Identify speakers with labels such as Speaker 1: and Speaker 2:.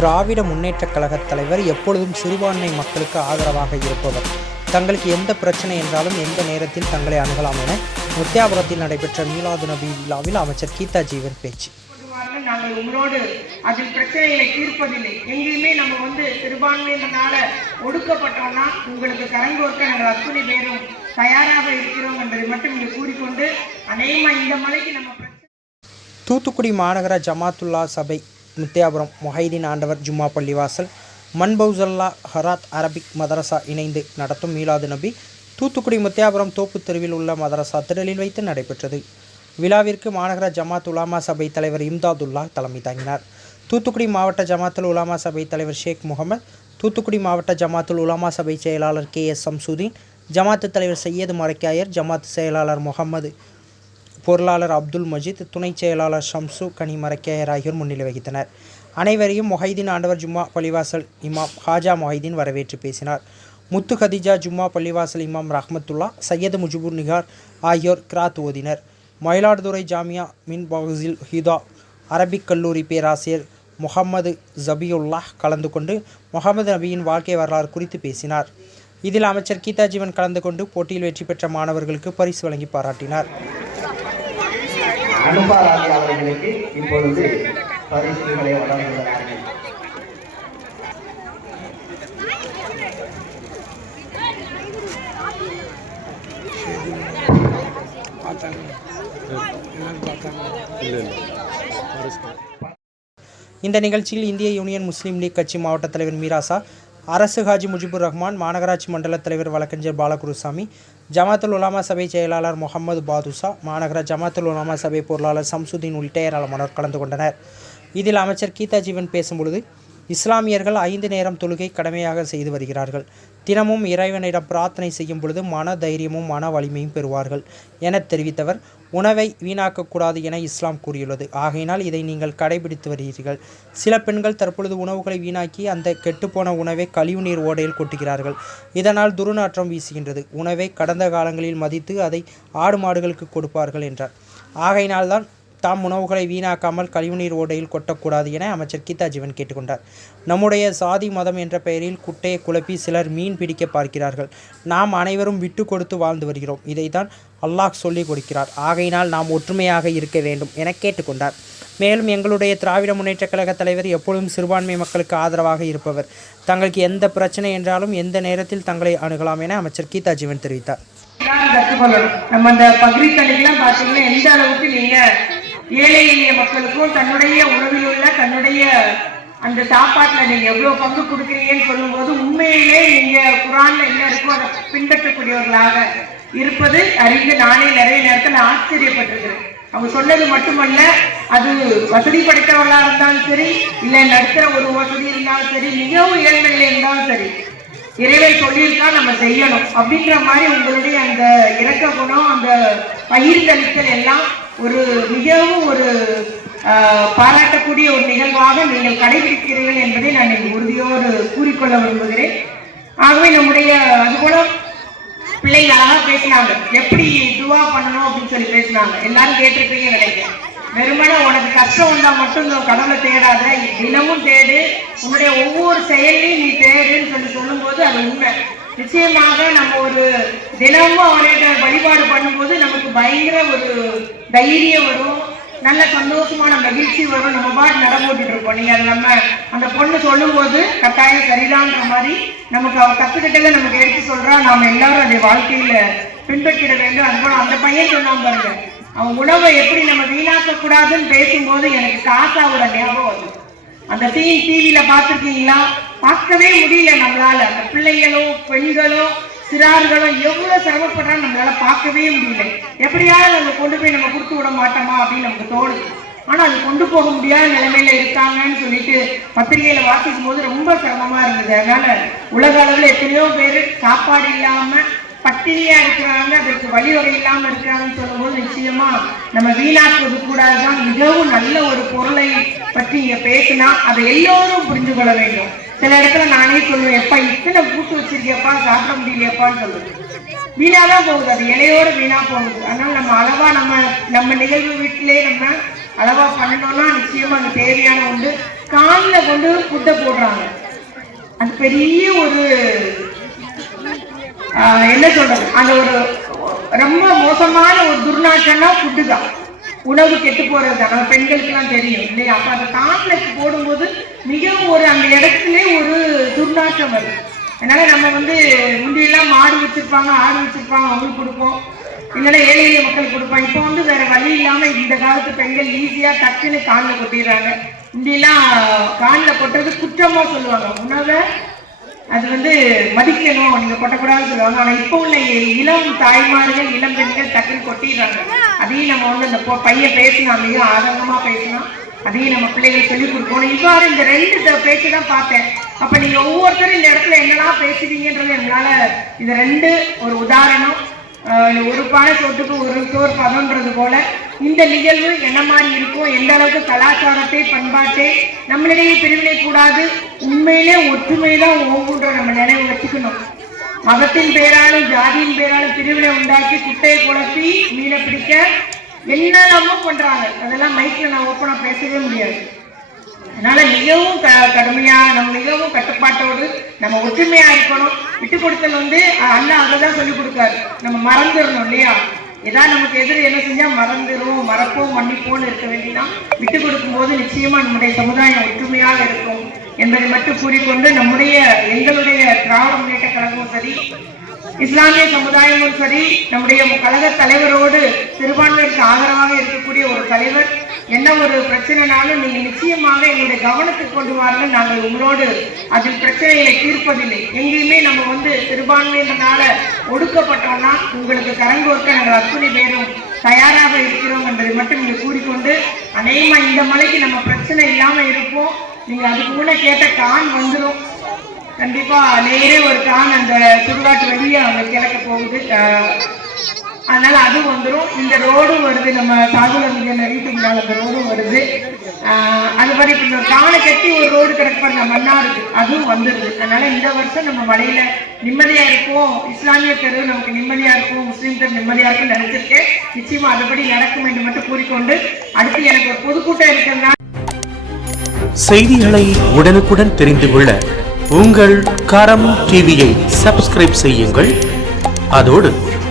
Speaker 1: திராவிட முன்னேற்றக் கழகத் தலைவர் எப்பொழுதும் சிறுபான்மை மக்களுக்கு ஆதரவாக இருப்பவர் தங்களுக்கு எந்த பிரச்சனை என்றாலும் எந்த நேரத்தில் தங்களை அணுகலாம் என முத்தியாபுரத்தில் நடைபெற்ற மீலாது நபி விழாவில் அமைச்சர் கீதா ஜீவன் பேச்சு.
Speaker 2: நாங்கள் உங்களோடு அதில் பிரச்சனைகளை தீர்ப்பதில்லை எங்கேயுமே நம்ம வந்து சிறுபான்மையினால ஒடுக்கப்பட்டோம்னா உங்களுக்கு கரங்கோர்க்க நாங்கள் அத்துணை பேரும் தயாராக இருக்கிறோம் என்பதை மட்டும் இங்கே கூறிக்கொண்டு அநேகமா இந்த மலைக்கு நம்ம
Speaker 1: தூத்துக்குடி மாநகர ஜமாத்துல்லா சபை முத்தியாபுரம் மொஹைதீன் ஆண்டவர் ஜும்மா பள்ளிவாசல் மன்பௌசல்லா ஹராத் அரபிக் மதரசா இணைந்து நடத்தும் மீலாது நபி தூத்துக்குடி முத்தியாபுரம் தோப்பு தெருவில் உள்ள மதரசா திடலில் வைத்து நடைபெற்றது. விழாவிற்கு மாநகர ஜமாத் உலாமா சபை தலைவர் இம்தாதுல்லா தலைமை தாங்கினார். தூத்துக்குடி மாவட்ட ஜமாத்துல் உலாமா சபை தலைவர் ஷேக் முகமது தூத்துக்குடி மாவட்ட ஜமாத்துல் உலாமா சபை செயலாளர் கே எஸ் சம்சுதீன் ஜமாத்து தலைவர் சையது மரக்காயர் ஜமாத் செயலாளர் முகமது பொருளாளர் அப்துல் மஜீத் துணைச் செயலாளர் ஷம்சு கனி மரக்கையர் ஆகியோர் முன்னிலை வகித்தனர். அனைவரையும் மொஹைதீன் ஆண்டவர் ஜும்மா பள்ளிவாசல் இமாம் ஹாஜா மொஹைதீன் வரவேற்று பேசினார். முத்து கதிஜா ஜும்மா பள்ளிவாசல் இமாம் ரஹ்மத்துல்லா சையது முஜிபுர் நிகார் ஆகியோர் கிராத் ஓதினர். மயிலாடுதுறை ஜாமியா மின் பகுசில் ஹிதா அரபிக் கல்லூரி பேராசிரியர் முகமது ஜபியுல்லாஹ் கலந்து கொண்டு முகமது நபியின் வாழ்க்கை வரலாறு குறித்து பேசினார். இதில் அமைச்சர் கீதா ஜீவன் கலந்து கொண்டு போட்டியில் வெற்றி பெற்ற மாணவர்களுக்கு பரிசு வழங்கி பாராட்டினார்.
Speaker 3: அனுபா அனுபாராணி அவர்களுக்கு இப்பொழுது பரிசுகளை வழங்குகிறார்கள்.
Speaker 1: இந்த நிகழ்ச்சியில் இந்திய யூனியன் முஸ்லீம் லீக் கட்சி மாவட்ட தலைவர் மீராசா அரசு ஹாஜி முஜிபுர் ரஹ்மான் மாநகராட்சி மண்டல தலைவர் வழக்கறிஞர் பாலகுருசாமி ஜமாத்துல் உலாமா சபை செயலாளர் முகமது பாதுஷா மாநகர ஜமாத்துல் உலாமா சபை பொருளாளர் சம்சுதீன் உள்ளிட்ட ஏராளமானோர் கலந்து கொண்டனர். இதில் அமைச்சர் கீதா ஜீவன் பேசும்பொழுது இஸ்லாமியர்கள் ஐந்து நேரம் தொழுகை கடமையாக செய்து வருகிறார்கள். தினமும் இறைவனிடம் பிரார்த்தனை செய்யும் பொழுது மன தைரியமும் மன வலிமையும் பெறுவார்கள் என தெரிவித்தவர். உணவை வீணாக்கக்கூடாது என இஸ்லாம் கூறியுள்ளது. ஆகையினால் இதை நீங்கள் கடைபிடித்து வருகிறீர்கள். சில பெண்கள் தற்பொழுது உணவுகளை வீணாக்கி அந்த கெட்டுப்போன உணவை கழிவுநீர் ஓடையில் கொட்டுகிறார்கள். இதனால் துர்நாற்றம் வீசுகின்றது. உணவை கடந்த காலங்களில் மதித்து அதை ஆடு மாடுகளுக்கு கொடுப்பார்கள் என்றார். ஆகையினால்தான் தாம் உணவுகளை வீணாக்காமல் கழிவுநீர் ஓடையில் கொட்டக்கூடாது என அமைச்சர் கீதா ஜீவன் கேட்டுக்கொண்டார். நம்முடைய சாதி மதம் என்ற பெயரில் குட்டையை குழப்பி சிலர் மீன் பிடிக்க பார்க்கிறார்கள். நாம் அனைவரும் விட்டு கொடுத்து வாழ்ந்து வருகிறோம். இதைத்தான் அல்லாஹ் சொல்லிக் கொடுக்கிறார். ஆகையினால் நாம் ஒற்றுமையாக இருக்க வேண்டும் என கேட்டுக்கொண்டார். மேலும் எங்களுடைய திராவிட முன்னேற்ற கழக தலைவர் எப்பொழுதும் சிறுபான்மை மக்களுக்கு ஆதரவாக இருப்பவர். தங்களுக்கு எந்த பிரச்சனை என்றாலும் எந்த நேரத்தில் தங்களை அணுகலாம் என அமைச்சர் கீதா ஜீவன் தெரிவித்தார்.
Speaker 2: கற்றுக்கொள்ளணும் நம்ம அந்த பக்ரீத்தன்னைக்கெல்லாம் பார்த்தீங்கன்னா எந்த அளவுக்கு நீங்க ஏழை எளிய மக்களுக்கும் தன்னுடைய உணவில் உள்ள தன்னுடைய அந்த சாப்பாட்டுல நீங்க எவ்வளவு பங்கு கொடுக்குறீங்கன்னு சொல்லும்போது உண்மையிலே நீங்க குரான்ல என்ன இருக்கோ அதை பின்பற்றக்கூடியவர்களாக இருப்பது அறிந்து நானே நிறைய நேரத்தில் ஆச்சரியப்பட்டிருக்கிறேன். அவங்க சொன்னது மட்டுமல்ல அது வசதி படைத்தவர்களா இருந்தாலும் சரி இல்லை நடுத்தர ஒரு வசதி இருந்தாலும் சரி மிகவும் ஏழ்மையில இருந்தாலும் சரி இறைவை சொல்லியிருக்கா நம்ம செய்யணும். அப்படிங்கிற மாதிரி உங்களுடைய அந்த இறக்க குணம் அந்த பகிர்ந்தளித்தல் எல்லாம் ஒரு மிகவும் ஒரு பாராட்டக்கூடிய ஒரு நிகழ்வாக நீங்கள் கடைபிடிக்கிறீர்கள் என்பதை நான் இங்கு உறுதியோடு கூறிக்கொள்ள விரும்புகிறேன். ஆகவே நம்முடைய அதுபோல பிள்ளைங்க அழகா பேசினாங்க. எப்படி இதுவா பண்ணணும் அப்படின்னு சொல்லி பேசினாங்க. எல்லாரும் கேட்டிருப்பீங்க நினைக்கிறேன். வெறுமனே உனக்கு கஷ்டம் வந்தா மட்டும் இந்த கடவுளை தேடாத. தினமும் தேடு. உன்னுடைய ஒவ்வொரு செயலையும் நீ தேடுன்னு சொல்லி சொல்லும்போது அது உண்மை. நிச்சயமாக நம்ம ஒரு தினமும் அவரோட வழிபாடு பண்ணும்போது நமக்கு பயங்கர ஒரு தைரியம் வரும். நல்ல சந்தோஷமான மகிழ்ச்சி வரும். நம்ம பாட்டு நடந்துட்டு இருப்போம். நீங்க அது நம்ம அந்த பொண்ணு சொல்லும்போது கட்டாயம் சரிதான்ற மாதிரி நமக்கு அவ கத்துக்கிட்டதை நமக்கு எடுத்து சொல்றா. நாம எல்லாரும் அதை வாழ்க்கையில பின்பற்றிட வேண்டும். அதுபோல அந்த பையன் சொன்னான் பாருங்க அவன் உணவை எப்படி நம்ம வீணாக்க கூடாதுன்னு பேசும்போது எனக்கு காசாவோட ஞாபகம் வருது அந்த சீன் டிவியில பார்த்துருக்கீங்களா? பார்க்கவே முடியல நம்மளால. அந்த பிள்ளைகளும் பெண்களும் சிறார்களும் எவ்வளவு சிரமப்படுறாங்க நம்மளால பார்க்கவே முடியல. எப்படியாவது அதை கொண்டு போய் நம்ம கொடுத்து விட மாட்டோமா அப்படின்னு நமக்கு தோணுது. ஆனா அது கொண்டு போக முடியாத நிலைமையில இருக்காங்கன்னு சொல்லிட்டு பத்திரிகையில வாசிக்கும் போது ரொம்ப சிரமமா இருந்தது. அதனால உலக அளவுல எத்தனையோ பேர் சாப்பாடு இல்லாம பட்டினியா இருக்கிறாங்க அதற்கு வழிவகை இல்லாமல் இருக்கிறாங்கன்னு சொல்லும்போது நிச்சயமா நம்ம வீணாக்குவது கூடாதுதான். மிகவும் நல்ல ஒரு பொருளை பற்றி இங்க பேசினா அதை எல்லோரும் புரிந்து கொள்ள வேண்டும். சில இடத்துல நானே சொல்லுவேன் எப்பா இத்தனை கூட்டு வச்சிருக்கியப்பா சாப்பிட முடியலையப்பான்னு சொல்லுவேன் வீணா தான் போகுது அது இலையோட வீணா போகுது. அதனால நம்ம அளவா நம்ம நம்ம நிகழ்வு வீட்டிலே நம்ம அளவா பண்ணணும்னா நிச்சயமா அது தேவையான உண்டு காலில் கொண்டு புட்டை போடுறாங்க. அது பெரிய ஒரு என்ன சொல்றது? அந்த ஒரு ரொம்ப மோசமான ஒரு துர்நாற்றம்னா ஃபுட்டு தான். உணவு கெட்டு போறது தான். நம்ம பெண்களுக்கெல்லாம் தெரியும் இல்லையா? அப்ப அந்த காம்ப்ளெக்ஸ் போடும்போது மிகவும் ஒரு அந்த இடத்துல ஒரு துர்நாற்றம் வருது அதனால நம்ம வந்து முந்தியெல்லாம் மாடு வச்சிருப்பாங்க ஆடு வச்சிருப்பாங்க அவங்களுக்கு கொடுப்போம். இல்லைன்னா ஏழை எளிய மக்கள் கொடுப்போம். இப்போ வந்து வேற வழி இல்லாம இந்த காலத்து பெண்கள் ஈஸியா டக்குன்னு காலில் கொட்டிடுறாங்க. முந்தியெல்லாம் காலில் கொட்டுறது குற்றமா சொல்லுவாங்க. உணவை அது வந்து மதிக்கணும் நீங்க கொட்டக்கூடாதுன்னு சொல்லுவாங்க. ஆனா இப்போ உள்ள இளம் தாய்மார்கள் இளம் பெண்கள் டக்குன்னு கொட்டிடுறாங்க. அதையும் நம்ம வந்து அந்த பொ- பையன் பேசினா இல்லையோ? ஆதங்கமா பேசினா அதையும் நம்ம பிள்ளைகள் சொல்லிக் கொடுக்கணும். இவ்வாறு இந்த ரெண்டு பேச்சு தான் பார்த்தேன். அப்ப நீங்க ஒவ்வொருத்தரும் இந்த இடத்துல என்னெல்லாம் பேசுறீங்கன்றது எங்களால இது ரெண்டு ஒரு உதாரணம் ஒரு பானை சோத்துக்கு ஒரு சோர் பதம்ன்றது போல இந்த நிகழ்வு என்ன மாதிரி இருக்கும் எந்த அளவுக்கு கலாச்சாரத்தை பண்பாட்டை நம்மளிடையே பிரிவினை கூடாது உண்மையிலே ஒற்றுமை தான் ஓங்குன்ற நம்ம நினைவு வச்சுக்கணும். மதத்தின் பேராலும் ஜாதியின் பேராலும் பிரிவினை உண்டாக்கி குட்டையை குழப்பி மீனை பிடிக்க என்னெல்லாமோ பண்றாங்க. அதெல்லாம் மைக்ல நான் ஓப்பனா பேசவே முடியாது. அதனால மிகவும் க- கடுமையா நம்ம மிகவும் கட்டுப்பாட்டோடு நம்ம ஒற்றுமையா இருக்கணும். விட்டு கொடுத்தல் வந்து அண்ணா அதான் சொல்லி கொடுக்காரு. நம்ம மறந்துடணும் இல்லையா? ஏதாவது நமக்கு எதிர என்ன செஞ்சா மறந்துடும் மறப்போம் மன்னிப்போம்னு இருக்க வேண்டியதான் விட்டு கொடுக்கும் போது நிச்சயமா நம்முடைய சமுதாயம் ஒற்றுமையாக இருக்கும். என்பதை மட்டும் கூறிக்கொண்டு நம்முடைய எங்களுடைய திராவிட முன்னேற்ற கழகமும் சரி இஸ்லாமிய சமுதாயமும் சரி நம்முடைய கழக தலைவரோடு சிறுபான்மையிற்கு ஆதரவாக இருக்கக்கூடிய ஒரு தலைவர் என்ன ஒரு பிரச்சனைனாலும் நீங்கள் நிச்சயமாக எங்களுடைய கவனத்துக்கு கொண்டு வாருங்கள். நாங்கள் உங்களோடு அதில் பிரச்சனைகளை தீர்ப்பதில்லை. எங்கேயுமே நம்ம வந்து சிறுபான்மையினால ஒடுக்கப்பட்டோம்னா உங்களுக்கு கரங்கோர்க்க நாங்கள் அத்துணை பேரும் தயாராக இருக்கிறோம் என்பதை மட்டும் நீங்க கூறிக்கொண்டு அநேகமா இந்த மலைக்கு நம்ம பிரச்சனை இல்லாம இருப்போம். நீங்க அதுக்கு கூட கேட்ட கான் வந்துடும் கண்டிப்பா நேரே ஒரு கான் அந்த சுடுகாட்டு வழியே அவங்க கிழக்க போகுது. அதனால அதுவும் வந்துடும் இந்த ரோடும் வருது நம்ம சாகுலர் வீட்டுக்கு மேல அந்த ரோடும் வருது. அது மாதிரி இப்ப காலை கட்டி ஒரு ரோடு கிடப்பாங்க மன்னாருக்கு அதுவும் வந்துருது. அதனால இந்த வருஷம் நம்ம மலையில நிம்மதியா இருப்போம். இஸ்லாமிய தெரு நமக்கு நிம்மதியா இருக்கும் முஸ்லீம் தெரு நிம்மதியா இருக்கும் நினைச்சிருக்கேன். நிச்சயமா அதுபடி நடக்கும் என்று மட்டும் கூறிக்கொண்டு அடுத்து எனக்கு ஒரு பொதுக்கூட்டம் இருக்கிறதா
Speaker 4: செய்திகளை உடனுக்குடன் தெரிந்து கொள்ள உங்கள் கரம் டிவியை சப்ஸ்கிரைப் செய்யுங்கள். அதோடு